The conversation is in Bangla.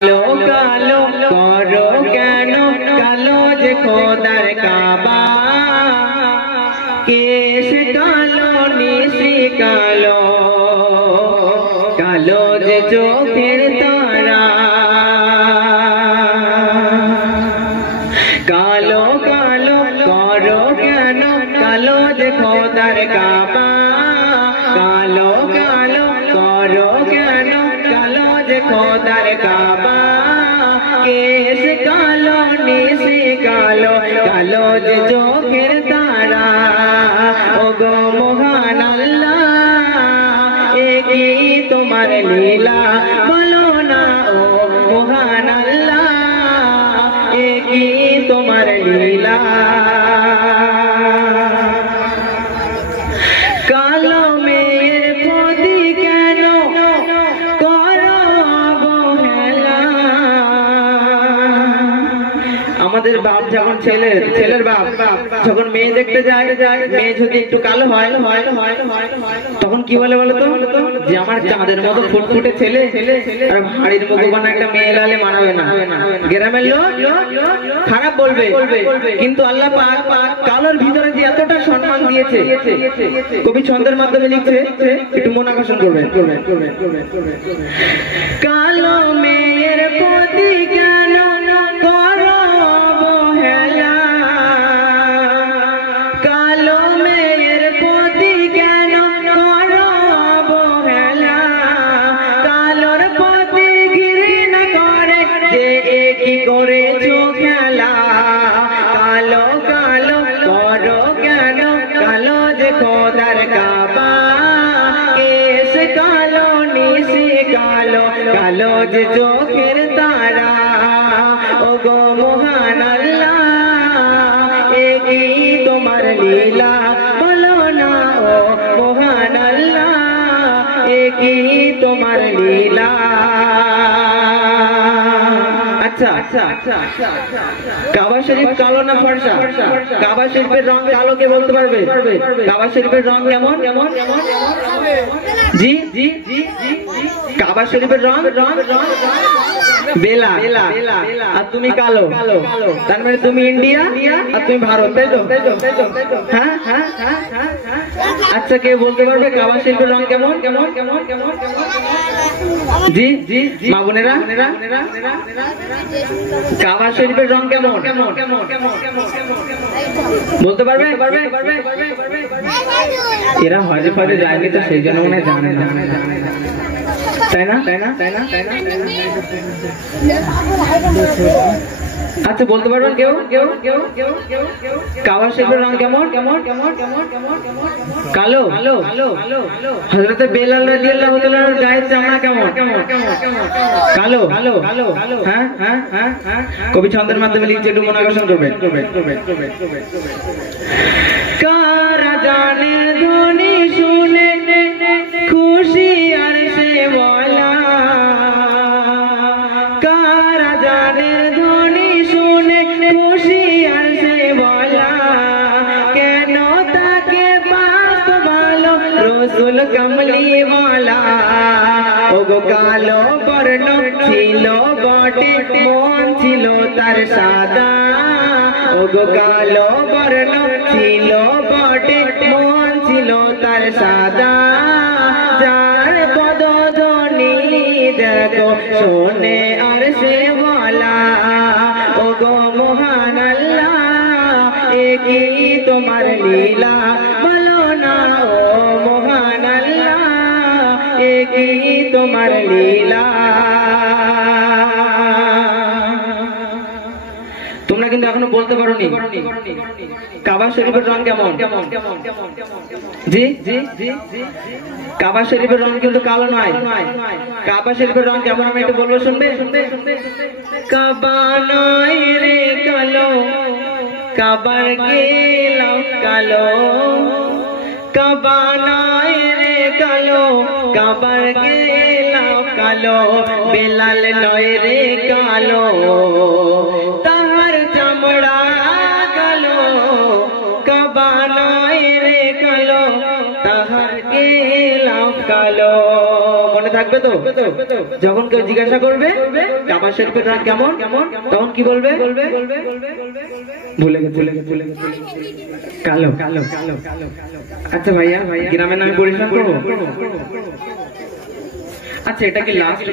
কালো কালো করো কেন কালো যে খোদার কাবা কেশ কালো নিশি কালো কালো যে চোখের তারা কালো কালো করো কেন কালো যে খোদার কাবা কালো কালো করো কেন কালো যে খোদার কাবা কেশ কালো নিশি কালো কালো যে চোখের তারা ও গো মহান আল্লাহ একই তোমার লীলা বলো না ও মহান আল্লাহ একই তোমার লীলা কালো মেয়ের প্রতি কেন করো অবহেলা আমাদের বাপ যখন ছেলের বাপ যখন মেয়ে দেখতে যায় মেয়ে যদি একটু কালো হয় তখন কি বলে বলতো যে আমার চাঁদের মতো ফুটফুটে ছেলে আর হাড়ির মতো বানা একটা মেয়ে লালে মানাবে না গ্রামের লোক খারাপ বলবে কিন্তু আল্লাহ পাক কালোর ভিতরে যে এতটা সম্মান দিয়েছে কবি ছন্দের মাধ্যমে লিখছে একটু মন আকর্ষণ করবেন কালো মেয়ের প্রতি কেন করো অবহেলা কালো মেয়ের প্রতি কেন করো অবহেলা কালোর প্রতি ঘৃণা করে যে কি করেছো খেলা কালো কালো করো কেন কালো যে খোদার কাবা কেশ কালো নিশি কালো কালো যে চোখের তারা ও গো মহান আল্লাহ একই তোমার লীলা বলো না ও মহান আল্লাহ একই তোমার লীলা কাবা শরীফ কালো না ফর্সা কাবা শরীফের রং কালো কে বলতে পারবে কাবা শরীফের রং কেমন জি জি জি কাবা শরীফের রং বেলা আর তুমি কালো তার মানে তুমি ইন্ডিয়া আর তুমি ভারত তাই তো হ্যাঁ হ্যাঁ আচ্ছা কে বলতে পারবে কাবা শরীফের রং কেমন জি জি মা বোনেরা কাবা শরীফের রং কেমন বলতে পারবে এরা হজে ফজে যায়নি তো সেই জন্য মনে জানে না তাই না আচ্ছা বলতে পারবেন কেউ কাবা শরীফের রং কেমন কালো হযরত বেলাল রাদিয়াল্লাহু তাআলার গায়ের চামড়া কেমন কালো হ্যাঁ কবি ছন্দের মাধ্যমে লিখছে একটু মন আকর্ষণ করবেন কারা জানে ধ্বনি শুনে খুশি আর সে বলা কারা জানে ধ্বনি শুনে খুশি আর সে বলা কেন তাকে বাস ভালো রসুল কমলি ওয়ালা ও গো কালো বর্ণ ছিল বটে মন ছিল তার সাদা ও গো কালো বর্ণ ছিল বটে মন ছিল তার সাদা যার পদধ্বনি দেখো শোনে আর সে বলা ও গো মহান আল্লাহ একই তোমার লীলা বলো না ও মহান আল্লাহ একই তোমার লীলা তোমরা কিন্তু এখনো বলতে পারোনি কাবা শরীফের রং কেমন জি জি কাবা শরীফের রং কিন্তু কালো নয় কাবা শরীফের রং কেমন আমি একটু বলবো শুনবে কাবা নয় রে কালো কাবার গেলাম কালো কাবা নয় রে কালো কাবার গেলাম কালো বেলাল নয় রে কালো তাহার চামড়া কালো কাবা নয় রে কালো তাহার গেলাম কালো মনে থাকবে তো? যখন কেউ জিজ্ঞাসা করবে কাবা শরীফের রং কেমন, তখন কি বলবে? ভুলে গেছে, কালো। আচ্ছা ভাইয়া, গ্রামের নামে পরিশ্রম করবো। আচ্ছা, এটা কি লাস্ট?